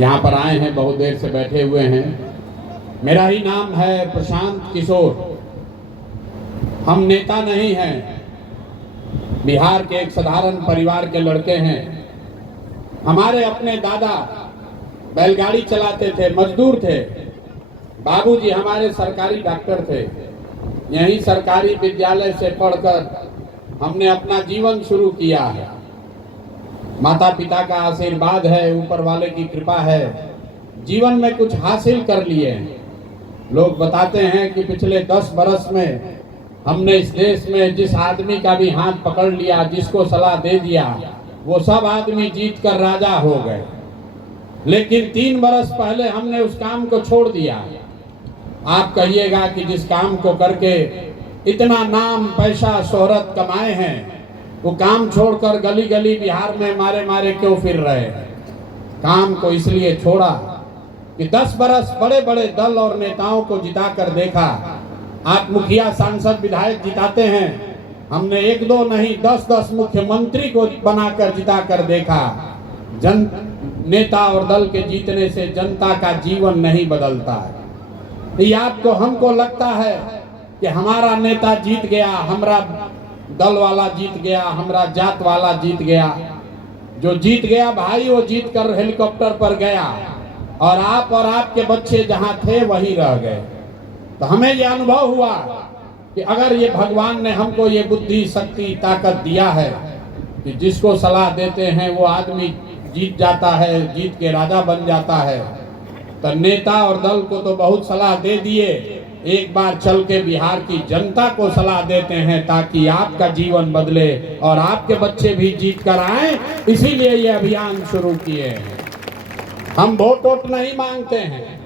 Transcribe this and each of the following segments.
यहाँ पर आए हैं, बहुत देर से बैठे हुए हैं। मेरा ही नाम है प्रशांत किशोर। हम नेता नहीं हैं, बिहार के एक साधारण परिवार के लड़के हैं। हमारे अपने दादा बैलगाड़ी चलाते थे, मजदूर थे। बाबूजी हमारे सरकारी डॉक्टर थे। यहीं सरकारी विद्यालय से पढ़कर हमने अपना जीवन शुरू किया है। माता पिता का आशीर्वाद है, ऊपर वाले की कृपा है, जीवन में कुछ हासिल कर लिए हैं। लोग बताते हैं कि पिछले 10 बरस में हमने इस देश में जिस आदमी का भी हाथ पकड़ लिया, जिसको सलाह दे दिया, वो सब आदमी जीत कर राजा हो गए। लेकिन 3 बरस पहले हमने उस काम को छोड़ दिया। आप कहिएगा कि जिस काम को करके इतना नाम, पैसा, शोहरत कमाए हैं, वो काम छोड़कर गली गली बिहार में मारे मारे क्यों फिर रहे हैं? काम को इसलिए छोड़ा कि 10 बरस बड़े बड़े दल और नेताओं को जिता कर देखा। आप मुखिया, सांसद, विधायक जिताते हैं, हमने 1-2 नहीं 10-10 मुख्यमंत्री को बनाकर जिता कर देखा। नेता और दल के जीतने से जनता का जीवन नहीं बदलता है। ये आपको, हमको लगता है कि हमारा नेता जीत गया, हमारा दल वाला जीत गया, हमारा जात वाला जीत गया। जो जीत गया भाई, वो जीत कर हेलीकॉप्टर पर गया और आपके बच्चे जहां थे वहीं रह गए। तो हमें ये अनुभव हुआ कि अगर ये भगवान ने हमको ये बुद्धि, शक्ति, ताकत दिया है कि जिसको सलाह देते हैं वो आदमी जीत जाता है, जीत के राजा बन जाता है, तो नेता और दल को तो बहुत सलाह दे दिए। एक बार चल के बिहार की जनता को सलाह देते हैं ताकि आपका जीवन बदले और आपके बच्चे भी जीत कर आए। इसीलिए ये अभियान शुरू किए हैं। हम वोट नहीं मांगते हैं।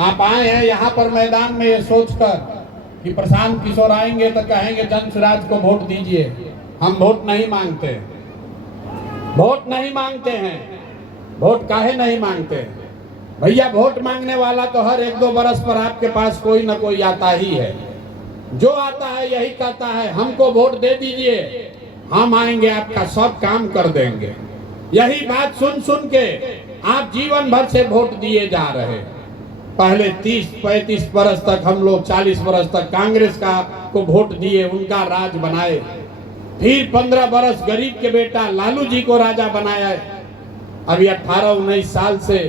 आप आए हैं यहाँ पर मैदान में ये सोचकर कि प्रशांत किशोर आएंगे तो कहेंगे जन स्वराज को वोट दीजिए। हम वोट नहीं मांगते, वोट नहीं मांगते हैं। वोट काहे नहीं मांगते भैया? वोट मांगने वाला तो हर 1-2 बरस पर आपके पास कोई ना कोई आता ही है। जो आता है यही कहता है हमको वोट दे दीजिए, हम आएंगे, आपका सब काम कर देंगे। यही बात सुन सुन के आप जीवन भर से वोट दिए जा रहे। पहले 30-35 बरस तक हम लोग, 40 बरस तक कांग्रेस का को वोट दिए, उनका राज बनाए। फिर 15 बरस गरीब के बेटा लालू जी को राजा बनाया। अभी 18-19 साल से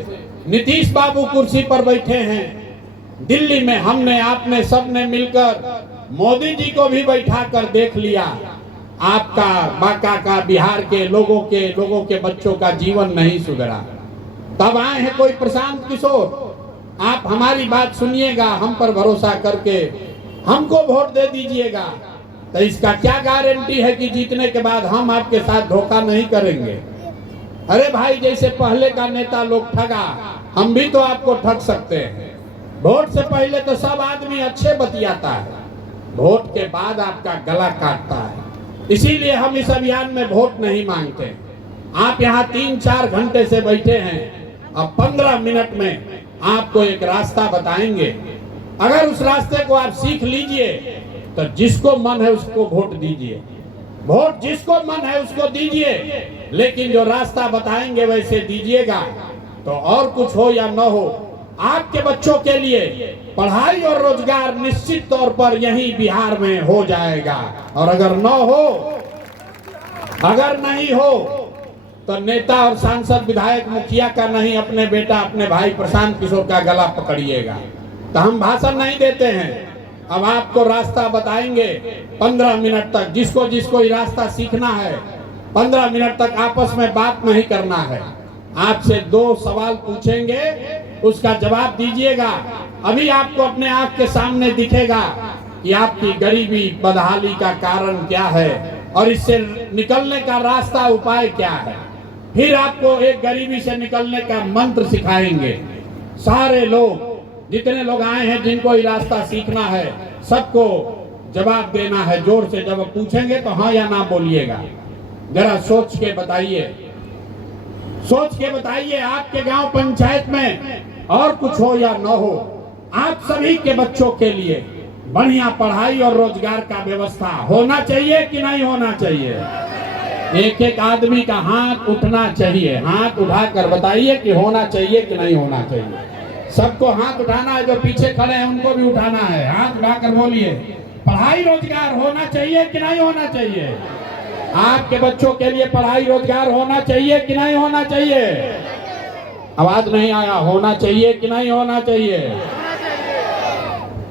नीतीश बाबू कुर्सी पर बैठे हैं। दिल्ली में हमने, आपने, सबने मिलकर मोदी जी को भी बैठा कर देख लिया। आपका, बांका का, बिहार के लोगों के बच्चों का जीवन नहीं सुधरा। तब आए हैं कोई प्रशांत किशोर। आप हमारी बात सुनिएगा, हम पर भरोसा करके हमको वोट दे दीजिएगा। तो इसका क्या गारंटी है कि जीतने के बाद हम आपके साथ धोखा नहीं करेंगे? अरे भाई, जैसे पहले का नेता लोग ठगा, हम भी तो आपको ठग सकते हैं। वोट से पहले तो सब आदमी अच्छे बतियाता है, वोट के बाद आपका गला काटता है। इसीलिए हम इस अभियान में वोट नहीं मांगते। आप यहाँ 3-4 घंटे से बैठे हैं, अब 15 मिनट में आपको एक रास्ता बताएंगे। अगर उस रास्ते को आप सीख लीजिए तो जिसको मन है उसको वोट दीजिए। वोट जिसको मन है उसको दीजिए, लेकिन जो रास्ता बताएंगे वैसे दीजिएगा। तो और कुछ हो या न हो, आपके बच्चों के लिए पढ़ाई और रोजगार निश्चित तौर पर यही बिहार में हो जाएगा। और अगर न हो, अगर नहीं हो, तो नेता और सांसद, विधायक, मुखिया का नहीं, अपने बेटा, अपने भाई प्रशांत किशोर का गला पकड़िएगा। तो हम भाषण नहीं देते हैं, अब आपको रास्ता बताएंगे 15 मिनट तक। जिसको जिसको ये रास्ता सीखना है, 15 मिनट तक आपस में बात नहीं करना है। आपसे 2 सवाल पूछेंगे, उसका जवाब दीजिएगा। अभी आपको अपने आंख के सामने दिखेगा कि आपकी गरीबी, बदहाली का कारण क्या है और इससे निकलने का रास्ता, उपाय क्या है। फिर आपको एक गरीबी से निकलने का मंत्र सिखाएंगे। सारे लोग, जितने लोग आए हैं, जिनको ये रास्ता सीखना है, सबको जवाब देना है। जोर से जब पूछेंगे तो हाँ या ना बोलिएगा। जरा सोच के बताइए, सोच के बताइए। आपके गांव पंचायत में और कुछ हो या न हो, आप सभी के बच्चों के लिए बढ़िया पढ़ाई और रोजगार का व्यवस्था होना चाहिए कि नहीं होना चाहिए? एक एक आदमी का हाथ उठना चाहिए। हाथ उठाकर बताइए कि होना चाहिए कि नहीं होना चाहिए। सबको हाथ उठाना है, जो पीछे खड़े हैं उनको भी उठाना है। हाथ उठाकर बोलिए, पढ़ाई रोजगार होना चाहिए कि नहीं होना चाहिए? आपके बच्चों के लिए पढ़ाई रोजगार होना चाहिए कि नहीं होना चाहिए? आवाज नहीं आया। होना चाहिए कि नहीं होना चाहिए?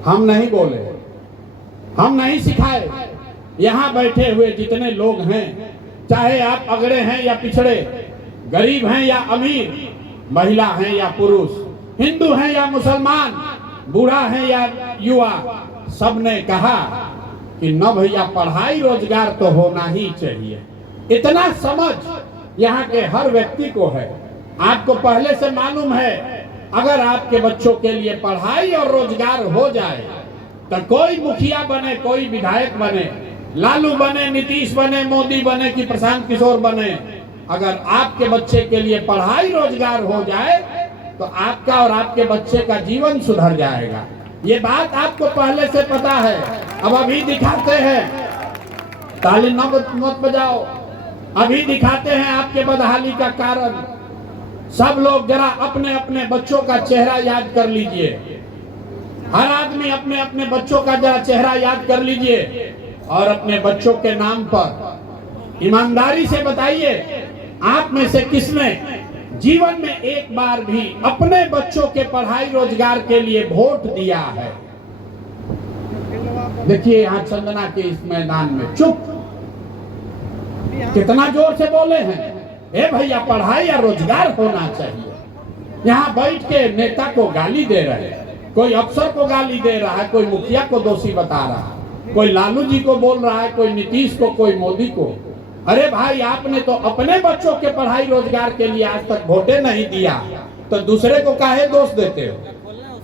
हम नहीं बोले, हम नहीं सिखाए। यहाँ बैठे हुए जितने लोग हैं, चाहे आप अगड़े हैं या पिछड़े, गरीब हैं या अमीर, महिला हैं या पुरुष, हिंदू हैं या मुसलमान, बूढ़ा है या युवा, सबने कहा कि न भैया पढ़ाई रोजगार तो होना ही चाहिए। इतना समझ यहाँ के हर व्यक्ति को है। आपको पहले से मालूम है, अगर आपके बच्चों के लिए पढ़ाई और रोजगार हो जाए तो कोई मुखिया बने, कोई विधायक बने, लालू बने, नीतीश बने, मोदी बने कि प्रशांत किशोर बने, अगर आपके बच्चे के लिए पढ़ाई रोजगार हो जाए तो आपका और आपके बच्चे का जीवन सुधर जाएगा। ये बात आपको पहले से पता है। अब अभी दिखाते हैं, ताली मत बजाओ, अभी दिखाते हैं आपके बदहाली का कारण। सब लोग जरा अपने अपने बच्चों का चेहरा याद कर लीजिए। हर आदमी अपने अपने बच्चों का जरा चेहरा याद कर लीजिए और अपने बच्चों के नाम पर ईमानदारी से बताइए, आप में से किसने जीवन में एक बार भी अपने बच्चों के पढ़ाई रोजगार के लिए वोट दिया है? देखिए यहाँ चंदना के इस मैदान में चुप, कितना जोर से बोले हैं, ए भैया पढ़ाई या रोजगार होना चाहिए। यहाँ बैठ के नेता को गाली दे रहे हैं, कोई अफसर को गाली दे रहा है, कोई मुखिया को दोषी बता रहा है, कोई लालू जी को बोल रहा है, कोई नीतीश को, कोई मोदी को। अरे भाई, आपने तो अपने बच्चों के पढ़ाई रोजगार के लिए आज तक वोटे नहीं दिया, तो दूसरे को काहे दोष देते हो?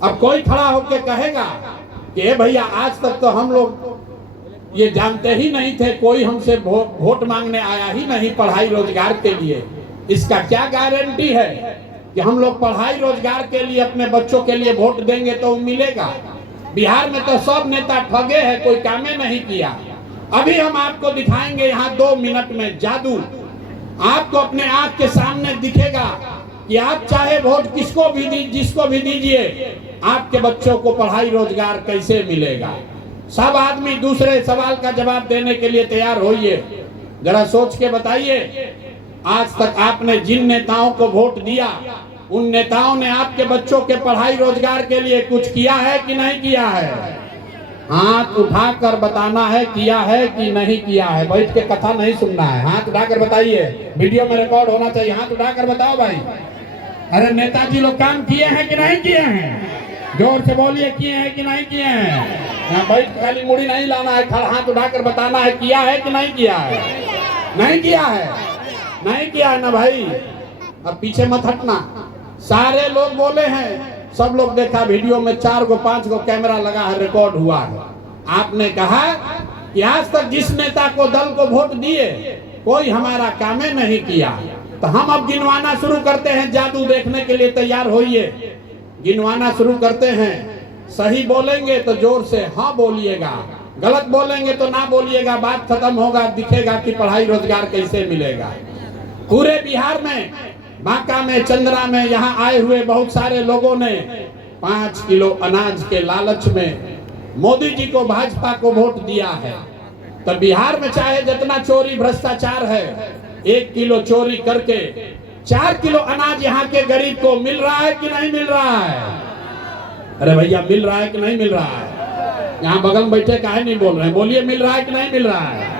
अब कोई खड़ा होकर कहेगा कि भैया आज तक तो हम लोग ये जानते ही नहीं थे, कोई हमसे वोट मांगने आया ही नहीं पढ़ाई रोजगार के लिए। इसका क्या गारंटी है कि हम लोग पढ़ाई रोजगार के लिए अपने बच्चों के लिए वोट देंगे तो मिलेगा? बिहार में तो सब नेता ठगे हैं, कोई काम नहीं किया। अभी हम आपको दिखाएंगे यहाँ 2 मिनट में जादू। आपको अपने आंख के सामने दिखेगा कि आप चाहे वोट किसको भी जिसको भी दीजिए, आपके बच्चों को पढ़ाई रोजगार कैसे मिलेगा। सब आदमी दूसरे सवाल का जवाब देने के लिए तैयार होइए। जरा सोच के बताइए, आज तक आपने जिन नेताओं को वोट दिया, उन नेताओं ने आपके बच्चों के पढ़ाई रोजगार के लिए कुछ किया है कि नहीं किया है? हाथ उठाकर बताना है, किया है कि नहीं किया है। बैठ के कथा नहीं सुनना है, हाथ उठाकर बताइए। वीडियो में रिकॉर्ड होना चाहिए, हाथ उठाकर बताओ भाई। अरे नेताजी लोग काम किए हैं कि नहीं किए हैं? जोर से बोलिए, किए हैं कि नहीं किए हैं? यहाँ बैठ खाली मुड़ी नहीं लाना है, खड़ा हाथ उठाकर बताना है, किया है कि नहीं किया है? नहीं किया है, नहीं किया है ना भाई। अब पीछे मत हटना। सारे लोग बोले हैं, सब लोग देखा वीडियो में, 4 गो 5 गो कैमरा लगा है, रिकॉर्ड हुआ है। आपने कहा कि आज तक जिस नेता को दल को वोट दिए कोई हमारा कामे नहीं किया। तो हम अब गिनवाना शुरू करते हैं, जादू देखने के लिए तैयार होइए। गिनवाना शुरू करते हैं। सही बोलेंगे तो जोर से हाँ बोलिएगा, गलत बोलेंगे तो ना बोलिएगा। बात खत्म होगा, दिखेगा कि पढ़ाई रोजगार कैसे मिलेगा। पूरे बिहार में, बांका में, चंद्रा में, यहाँ आए हुए बहुत सारे लोगों ने 5 किलो अनाज के लालच में मोदी जी को, भाजपा को वोट दिया है। तो बिहार में चाहे जितना चोरी भ्रष्टाचार है, 1 किलो चोरी करके 4 किलो अनाज यहाँ के गरीब को मिल रहा है कि नहीं मिल रहा है? अरे भैया मिल रहा है कि नहीं मिल रहा है? यहाँ बगल में बैठे काहे नहीं बोल रहे हैं? बोलिए, मिल रहा है कि नहीं मिल रहा है?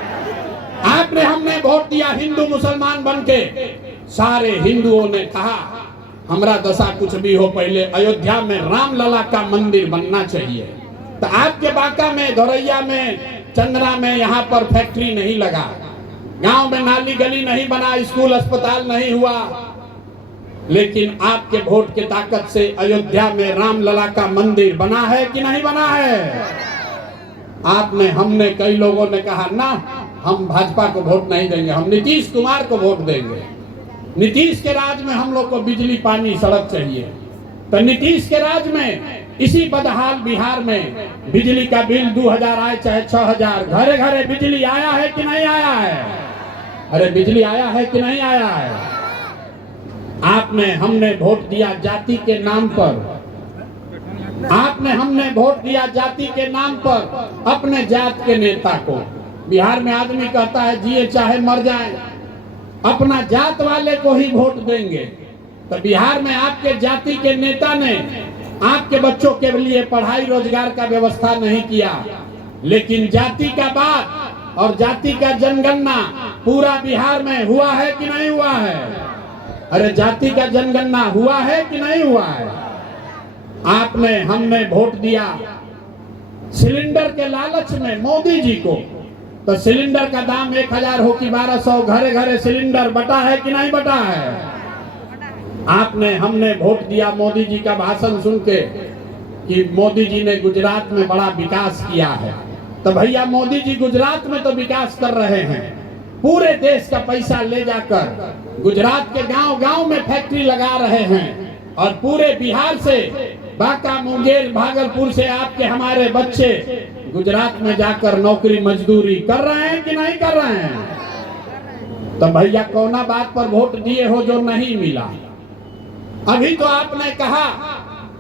आपने, हमने वोट दिया हिंदू मुसलमान बनके। सारे हिंदुओं ने कहा हमारा दशा कुछ भी हो, पहले अयोध्या में रामलला का मंदिर बनना चाहिए। तो आपके बांका में, धोरैया में, चंद्रा में यहाँ पर फैक्ट्री नहीं लगा, गांव में नाली गली नहीं बना, स्कूल अस्पताल नहीं हुआ, लेकिन आपके वोट की ताकत से अयोध्या में रामलला का मंदिर बना है कि नहीं बना है? आपने, हमने, कई लोगों ने कहा ना, हम भाजपा को वोट नहीं देंगे, हम नीतीश कुमार को वोट देंगे। नीतीश के राज में हम लोग को बिजली, पानी, सड़क चाहिए। तो नीतीश के राज में इसी बदहाल बिहार में बिजली का बिल 2000 आए चाहे 6000, घरे घरे बिजली आया है कि नहीं आया है? अरे बिजली आया है कि नहीं आया है? आपने हमने वोट दिया जाति के नाम पर, आपने हमने वोट दिया जाति के नाम पर अपने जात के नेता को। बिहार में आदमी कहता है जिए चाहे मर जाए अपना जात वाले को ही वोट देंगे। तो बिहार में आपके जाति के नेता ने आपके बच्चों के लिए पढ़ाई रोजगार का व्यवस्था नहीं किया, लेकिन जाति का बात और जाति का जनगणना पूरा बिहार में हुआ है कि नहीं हुआ है? अरे जाति का जनगणना हुआ है कि नहीं हुआ है? आपने हमने वोट दिया सिलेंडर के लालच में मोदी जी को, तो सिलेंडर का दाम 1000 हो कि 1200, घरे घरे सिलेंडर बटा है कि नहीं बटा है? आपने हमने वोट दिया मोदी जी का भाषण सुन के कि मोदी जी ने गुजरात में बड़ा विकास किया है। तो भैया मोदी जी गुजरात में तो विकास कर रहे हैं, पूरे देश का पैसा ले जाकर गुजरात के गांव गांव में फैक्ट्री लगा रहे हैं और पूरे बिहार से बांका, मुंगेर, भागलपुर से आपके हमारे बच्चे गुजरात में जाकर नौकरी मजदूरी कर रहे हैं कि नहीं कर रहे हैं? तो भैया कौना बात पर वोट दिए हो जो नहीं मिला? अभी तो आपने कहा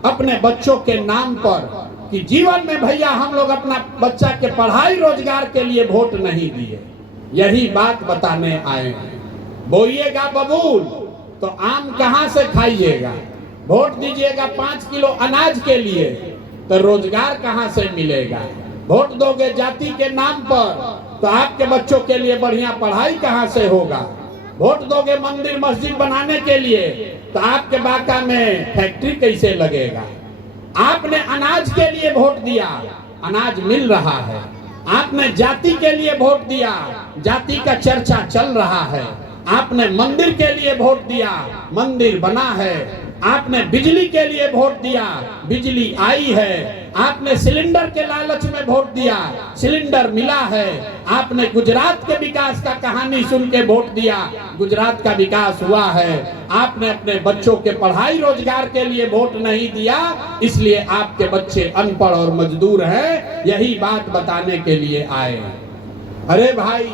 अपने बच्चों के नाम पर कि जीवन में भैया हम लोग अपना बच्चा के पढ़ाई रोजगार के लिए वोट नहीं दिए। यही बात बताने आए हैं। बोइएगा बबूल तो आम कहां से खाइएगा? वोट दीजिएगा 5 किलो अनाज के लिए तो रोजगार कहां से मिलेगा? वोट दोगे जाति के नाम पर तो आपके बच्चों के लिए बढ़िया पढ़ाई कहां से होगा? वोट दोगे मंदिर मस्जिद बनाने के लिए तो आपके बांका में फैक्ट्री कैसे लगेगा? आपने अनाज के लिए वोट दिया, अनाज मिल रहा है। आपने जाति के लिए वोट दिया, जाति का चर्चा चल रहा है। आपने मंदिर के लिए वोट दिया, मंदिर बना है। आपने बिजली के लिए वोट दिया, बिजली आई है। आपने सिलेंडर के लालच में वोट दिया, सिलेंडर मिला है। आपने गुजरात के विकास का कहानी सुन के वोट दिया, गुजरात का विकास हुआ है। आपने अपने बच्चों के पढ़ाई रोजगार के लिए वोट नहीं दिया, इसलिए आपके बच्चे अनपढ़ और मजदूर हैं। यही बात बताने के लिए आए। अरे भाई,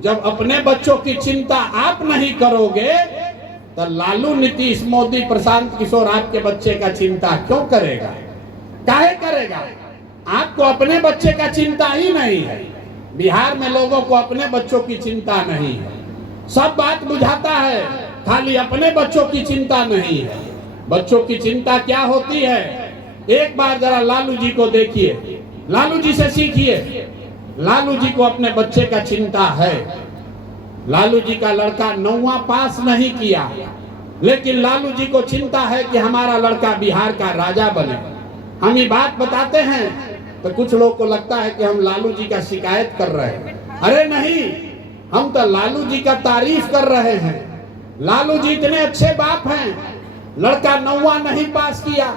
जब अपने बच्चों की चिंता आप नहीं करोगे तो लालू, नीतीश, मोदी, प्रशांत किशोर आपके बच्चे का चिंता क्यों करेगा? काहे करेगा? आपको अपने बच्चे का चिंता ही नहीं है। बिहार में लोगों को अपने बच्चों की चिंता नहीं है। सब बात बुझाता है, खाली अपने बच्चों की चिंता नहीं है। बच्चों की चिंता क्या होती है? एक बार जरा लालू जी को देखिए, लालू जी से सीखिए। लालू जी को अपने बच्चे का चिंता है। लालू जी का लड़का 9वां पास नहीं किया, लेकिन लालू जी को चिंता है कि हमारा लड़का बिहार का राजा बने। हम ये बात बताते हैं तो कुछ लोग को लगता है कि हम लालू जी का शिकायत कर रहे हैं। अरे नहीं, हम तो लालू जी का तारीफ कर रहे हैं। लालू जी इतने अच्छे बाप हैं, लड़का 9वां नहीं पास किया,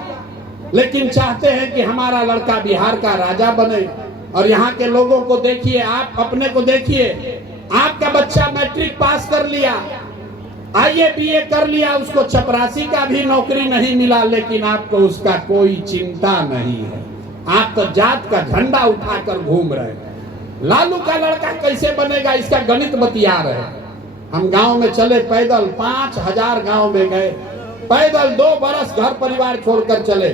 लेकिन चाहते हैं कि हमारा लड़का बिहार का राजा बने। और यहाँ के लोगों को देखिए, आप अपने को देखिए, आपका बच्चा मैट्रिक पास कर लिया, आईए बीए कर लिया, उसको चपरासी का भी नौकरी नहीं मिला, लेकिन आपको उसका कोई चिंता नहीं है। आप तो जात का झंडा उठाकर घूम रहे हैं। लालू का लड़का कैसे बनेगा इसका गणित बतिया रहे। हम गांव में चले पैदल, 5000 गांव में गए पैदल, 2 बरस घर परिवार छोड़कर चले।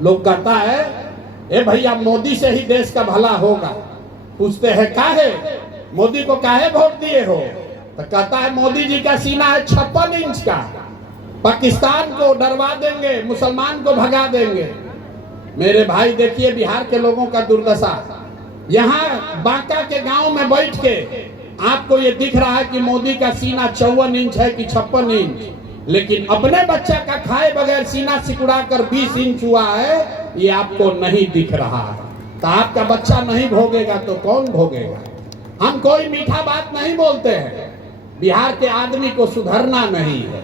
लोग कहता है ए भैया मोदी से ही देश का भला होगा। पूछते हैं काहे? मोदी को काहे वोट दिए हो? तो कहता है मोदी जी का सीना है 56 इंच का, पाकिस्तान को डरवा देंगे, मुसलमान को भगा देंगे। मेरे भाई देखिए बिहार के लोगों का दुर्दशा। यहाँ बांका के गांव में बैठ के आपको ये दिख रहा है कि मोदी का सीना 54 इंच है कि 56 इंच, लेकिन अपने बच्चा का खाए बगैर सीना सिकुड़ा कर 20 इंच हुआ है, ये आपको नहीं दिख रहा है। तो आपका बच्चा नहीं भोगेगा तो कौन भोगेगा? हम कोई मीठा बात नहीं बोलते हैं। बिहार के आदमी को सुधरना नहीं है।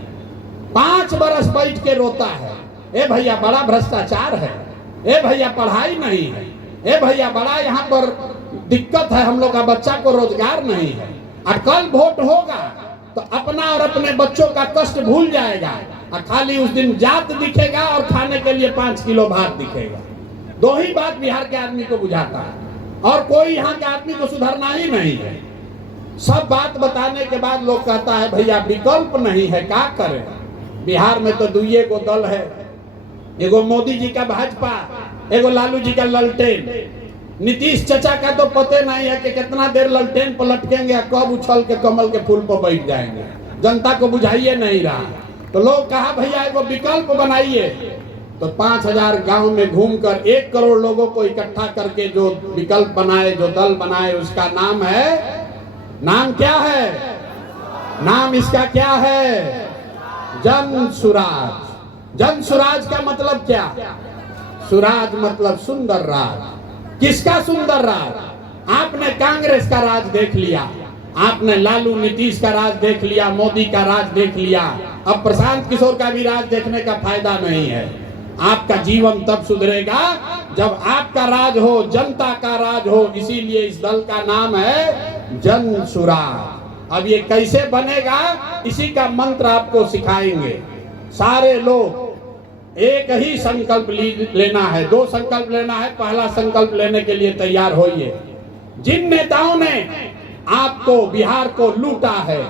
5 बरस बैठ के रोता है, ए भैया बड़ा भ्रष्टाचार है, ए भैया पढ़ाई नहीं है, ए भैया बड़ा यहाँ पर दिक्कत है, हम लोग का बच्चा को रोजगार नहीं है। और कल वोट होगा तो अपना और अपने बच्चों का कष्ट भूल जाएगा और खाली उस दिन जात दिखेगा और खाने के लिए 5 किलो भात दिखेगा। 2 ही बात बिहार के आदमी को बुझाता है और कोई यहाँ के आदमी को सुधरना ही नहीं है। सब बात बताने के बाद लोग कहता है भैया विकल्प नहीं है, क्या करें। बिहार में तो दुइये को दल है, एगो मोदी जी का भाजपा, एगो लालू जी का ललटेन। नीतीश चाचा का तो पते नहीं है कि कितना देर ललटेन पर लटकेंगे, कब उछल के कमल के फूल पर बैठ जाएंगे। जनता को बुझाइए नहीं रहा, तो लोग कहा भैया एगो विकल्प बनाइए। तो 5000 गांव में घूमकर 1 करोड़ लोगों को इकट्ठा करके जो विकल्प बनाए, जो दल बनाए, उसका नाम है, नाम क्या है, नाम इसका क्या है, जन सुराज। जन सुराज का मतलब क्या, सुराज मतलब सुंदर राज। किसका सुंदर राज? आपने कांग्रेस का राज देख लिया, आपने लालू नीतीश का राज देख लिया, मोदी का राज देख लिया, अब प्रशांत किशोर का भी राज देखने का फायदा नहीं है। आपका जीवन तब सुधरेगा जब आपका राज हो, जनता का राज हो। इसीलिए इस दल का नाम है जन सुराज। अब ये कैसे बनेगा, इसी का मंत्र आपको सिखाएंगे। सारे लोग एक ही संकल्प लेना है, 2 संकल्प लेना है। पहला संकल्प लेने के लिए तैयार होइए। जिन नेताओं ने आपको, बिहार को लूटा है,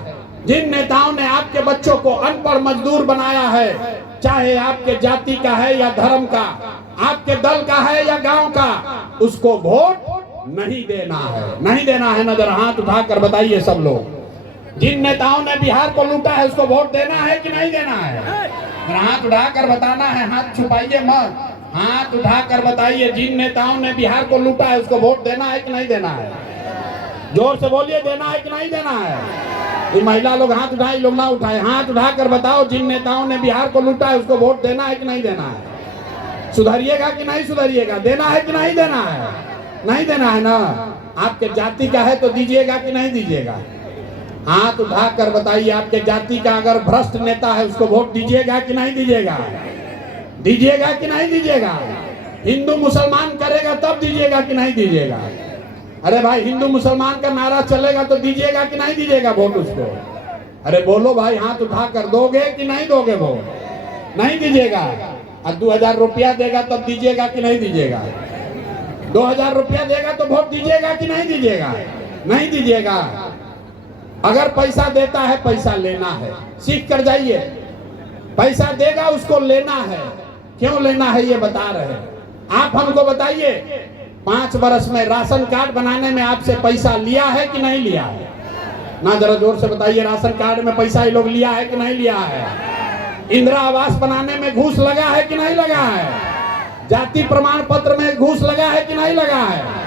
जिन नेताओं ने आपके बच्चों को अनपढ़ मजदूर बनाया है, चाहे आपके जाति का है या धर्म का, आपके दल का है या गांव का, उसको वोट नहीं देना है, नहीं देना है। नजर हाथ उठाकर बताइए सब लोग, जिन नेताओं ने बिहार को लूटा है उसको वोट देना है कि नहीं देना है? हाथ उठाकर बताना है, हाथ छुपाइए मत, हाथ उठाकर बताइए। जिन नेताओं ने बिहार को लूटा है उसको वोट देना है कि नहीं देना है? जोर से बोलिए, देना है कि नहीं देना है? ये महिला लोग हाथ उठाए, लोग ना उठाए, हाथ उठाकर बताओ, जिन नेताओं ने बिहार को लूटा है उसको वोट देना है कि नहीं देना है? सुधरिएगा कि नहीं सुधरिएगा? देना है कि नहीं देना है? नहीं देना है ना? आपके जाति का है तो दीजिएगा कि नहीं दीजिएगा? हाथ उठाकर बताइए, आपके जाति का अगर भ्रष्ट नेता है उसको वोट दीजिएगा कि नहीं दीजिएगा? दीजिएगा कि नहीं दीजिएगा? हिंदू मुसलमान करेगा तब दीजिएगा कि नहीं दीजिएगा? अरे भाई, हिंदू मुसलमान का नारा चलेगा तो दीजिएगा कि नहीं दीजिएगा वोट उसको? अरे बोलो भाई, हाथ उठाकर, दोगे कि नहीं दोगे वोट? नहीं दीजिएगा। और 2000 रुपया देगा तब दीजिएगा कि नहीं दीजिएगा? 2000 रुपया देगा तो वोट दीजिएगा कि नहीं दीजिएगा? नहीं दीजिएगा। अगर पैसा देता है, पैसा लेना है, सीख कर जाइए। पैसा देगा उसको लेना है, क्यों लेना है ये बता रहे हैं। आप हमको बताइए, 5 वर्ष में राशन कार्ड बनाने में आपसे पैसा लिया है कि नहीं लिया है? ना जरा जोर से बताइए, राशन कार्ड में पैसा ये लोग लिया है कि नहीं लिया है? इंदिरा आवास बनाने में घूस लगा है कि नहीं लगा है? जाति प्रमाण पत्र में घूस लगा है कि नहीं लगा है?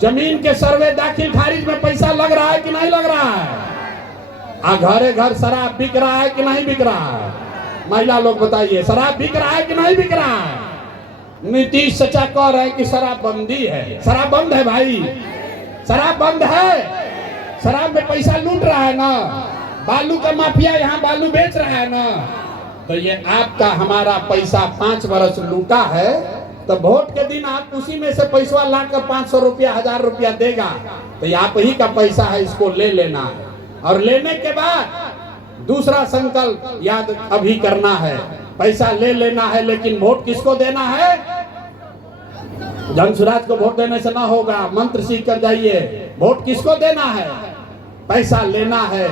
जमीन के सर्वे दाखिल खारिज में पैसा लग रहा है कि नहीं लग रहा है? घरे घर शराब बिक रहा है कि नहीं बिक रहा है? महिला लोग बताइए, शराब बिक रहा है कि नहीं बिक रहा है? नीतीश चाचा कह रहे हैं कि शराब बंदी है। शराब बंद है भाई, शराब बंद है। शराब में पैसा लूट रहा है ना, बालू का माफिया यहाँ बालू बेच रहा है ना। तो ये आपका हमारा पैसा 5 वर्ष लूटा है, तो वोट के दिन आप उसी में से पैसा लाकर 500 रुपया, 1000 रुपया देगा, तो ये आप ही का पैसा है, इसको ले लेना है। और लेने के बाद दूसरा संकल्प याद अभी करना है, पैसा ले लेना है, लेकिन वोट किसको देना है? जन सुराज को वोट देने से ना होगा, मंत्र सीख कर जाइए। वोट किसको देना है? पैसा लेना है,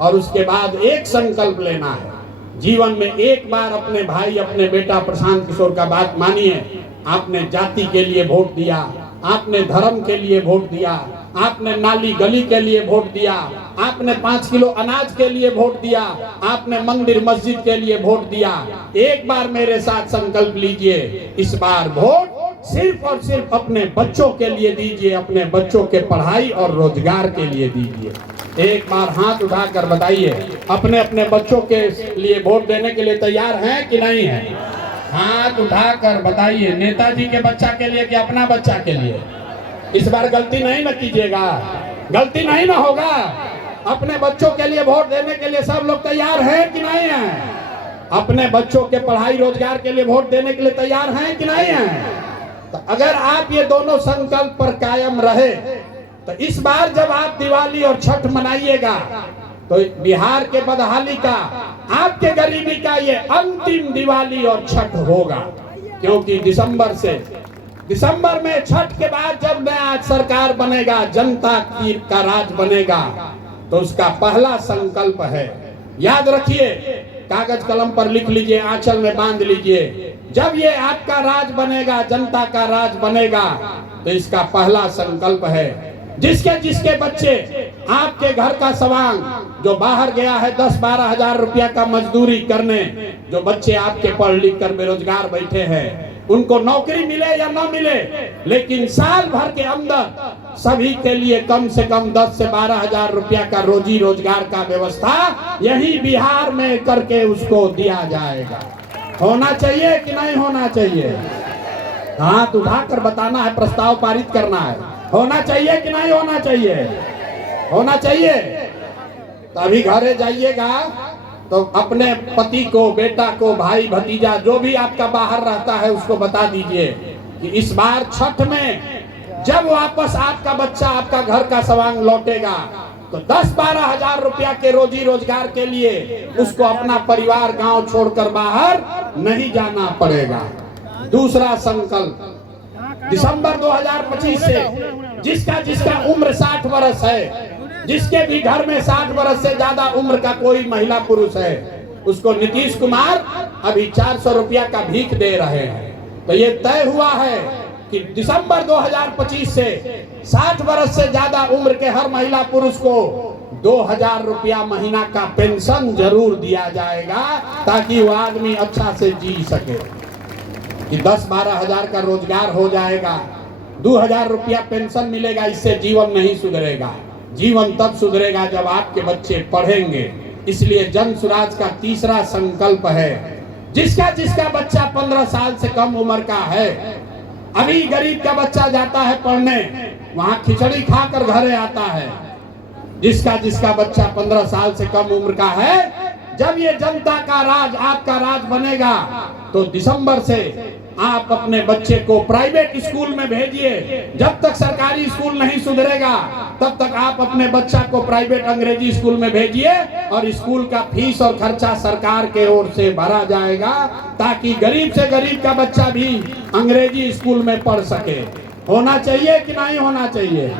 और उसके बाद एक संकल्प लेना है। जीवन में एक बार अपने भाई, अपने बेटा प्रशांत किशोर का बात मानिए। आपने जाति के लिए वोट दिया, आपने धर्म के लिए वोट दिया, आपने नाली गली के लिए वोट दिया, आपने 5 किलो अनाज के लिए वोट दिया, आपने मंदिर मस्जिद के लिए वोट दिया। एक बार मेरे साथ संकल्प लीजिए, इस बार वोट सिर्फ और सिर्फ अपने बच्चों के लिए दीजिए, अपने बच्चों के पढ़ाई और रोजगार के लिए दीजिए। एक बार हाथ उठाकर बताइए, अपने अपने बच्चों के लिए वोट देने के लिए तैयार हैं कि नहीं है? हाथ उठाकर बताइए, नेताजी के बच्चा के लिए कि अपना बच्चा के लिए? इस बार गलती नहीं न कीजिएगा, गलती नहीं ना होगा। अपने बच्चों के लिए वोट देने के लिए सब लोग तैयार हैं कि नहीं हैं? अपने बच्चों के पढ़ाई रोजगार के लिए वोट देने के लिए तैयार हैं कि नहीं हैं? तो अगर आप ये दोनों संकल्प पर कायम रहे, तो इस बार जब आप दिवाली और छठ मनाइएगा, तो बिहार के बदहाली का, आपके गरीबी का ये अंतिम दिवाली और छठ होगा। क्योंकि दिसंबर में छठ के बाद जब नया सरकार बनेगा, जनता का राज बनेगा, तो उसका पहला संकल्प है, याद रखिए, कागज कलम पर लिख लीजिए, आंचल में बांध लीजिए, जब ये आपका राज बनेगा, जनता का राज बनेगा, तो इसका पहला संकल्प है, जिसके जिसके बच्चे आपके घर का सवांग जो बाहर गया है 10-12 हजार रुपया का मजदूरी करने, जो बच्चे आपके पढ़ लिख कर बेरोजगार बैठे हैं, उनको नौकरी मिले या ना मिले, लेकिन साल भर के अंदर सभी के लिए कम से कम 10 से 12 हजार रुपया का रोजी रोजगार का व्यवस्था यही बिहार में करके उसको दिया जाएगा। होना चाहिए कि नहीं होना चाहिए? हाथ उठाकर बताना है, प्रस्ताव पारित करना है। होना चाहिए कि नहीं होना चाहिए? होना चाहिए। तो अभी घरे जाइएगा तो अपने पति को, बेटा को, भाई भतीजा जो भी आपका बाहर रहता है उसको बता दीजिए कि इस बार छठ में जब वापस आपका बच्चा आपका घर का सवांग लौटेगा तो 10-12 हजार रुपया के रोजी रोजगार के लिए उसको अपना परिवार गांव छोड़कर बाहर नहीं जाना पड़ेगा। दूसरा संकल्प, दिसंबर 2025 से जिसका जिसका उम्र 60 वर्ष है, जिसके भी घर में 60 वर्ष से ज्यादा उम्र का कोई महिला पुरुष है, उसको नीतीश कुमार अभी 400 रुपया का भीख दे रहे हैं। तो ये तय हुआ है कि दिसंबर 2025 से 60 वर्ष से ज्यादा उम्र के हर महिला पुरुष को 2000 रुपया महीना का पेंशन जरूर दिया जाएगा, ताकि वो आदमी अच्छा से जी सके। कि 10-12 हजार का रोजगार हो जाएगा, 2000 रुपया पेंशन मिलेगा, इससे जीवन नहीं सुधरेगा। जीवन तब सुधरेगा जब आपके बच्चे पढ़ेंगे। इसलिए जन सुराज का तीसरा संकल्प है, जिसका जिसका बच्चा 15 साल से कम उम्र का है, अभी गरीब का बच्चा जाता है पढ़ने, वहां खिचड़ी खाकर घरे आता है, जिसका जिसका बच्चा 15 साल से कम उम्र का है, जब ये जनता का राज आपका राज बनेगा तो दिसंबर से आप अपने बच्चे को प्राइवेट स्कूल में भेजिए। जब तक सरकारी स्कूल नहीं सुधरेगा तब तक आप अपने बच्चा को प्राइवेट अंग्रेजी स्कूल में भेजिए, और स्कूल का फीस और खर्चा सरकार के ओर से भरा जाएगा, ताकि गरीब से गरीब का बच्चा भी अंग्रेजी स्कूल में पढ़ सके। होना चाहिए कि नहीं होना चाहिए?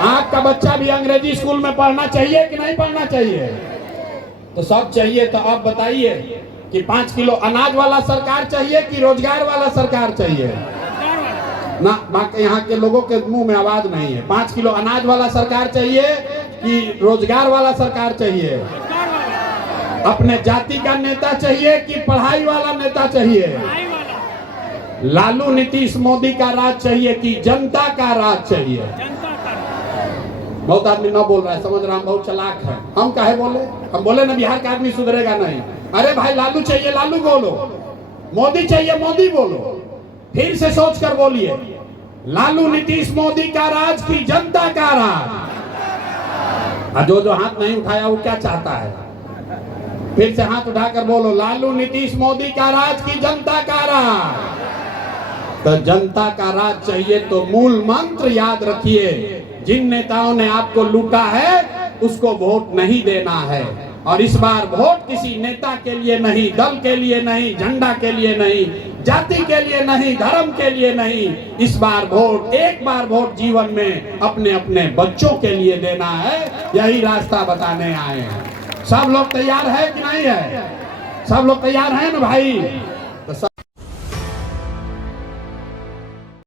आपका बच्चा भी अंग्रेजी स्कूल में पढ़ना चाहिए कि नहीं पढ़ना चाहिए? तो सब चाहिए। तो आप बताइए कि 5 किलो अनाज वाला सरकार चाहिए कि रोजगार वाला सरकार चाहिए? ना, बाकी यहाँ के लोगों के मुंह में आवाज नहीं है। 5 किलो अनाज वाला सरकार चाहिए कि रोजगार वाला सरकार चाहिए? अपने जाति का नेता चाहिए कि पढ़ाई वाला नेता चाहिए? लालू नीतीश मोदी का राज चाहिए कि जनता का राज चाहिए? बहुत आदमी न बोल रहा है, समझ रहा हम बहुत चालाक है। हम काहे बोले? हम बोले ना बिहार का आदमी सुधरेगा नहीं। अरे भाई, लालू चाहिए लालू बोलो, मोदी चाहिए मोदी बोलो। फिर से सोच कर बोलिए, लालू नीतीश मोदी का राज की जनता का राज? जो जो हाथ नहीं उठाया वो क्या चाहता है? फिर से हाथ उठाकर बोलो, लालू नीतीश मोदी का राज की जनता का राज। तो जनता का राज चाहिए तो मूल मंत्र याद रखिए, जिन नेताओं ने आपको लूटा है उसको वोट नहीं देना है। और इस बार वोट किसी नेता के लिए नहीं, दल के लिए नहीं, झंडा के लिए नहीं, जाति के लिए नहीं, धर्म के लिए नहीं। इस बार वोट, एक बार वोट जीवन में अपने अपने बच्चों के लिए देना है। यही रास्ता बताने आए हैं। सब लोग तैयार है कि नहीं है? सब लोग तैयार हैं ना भाई?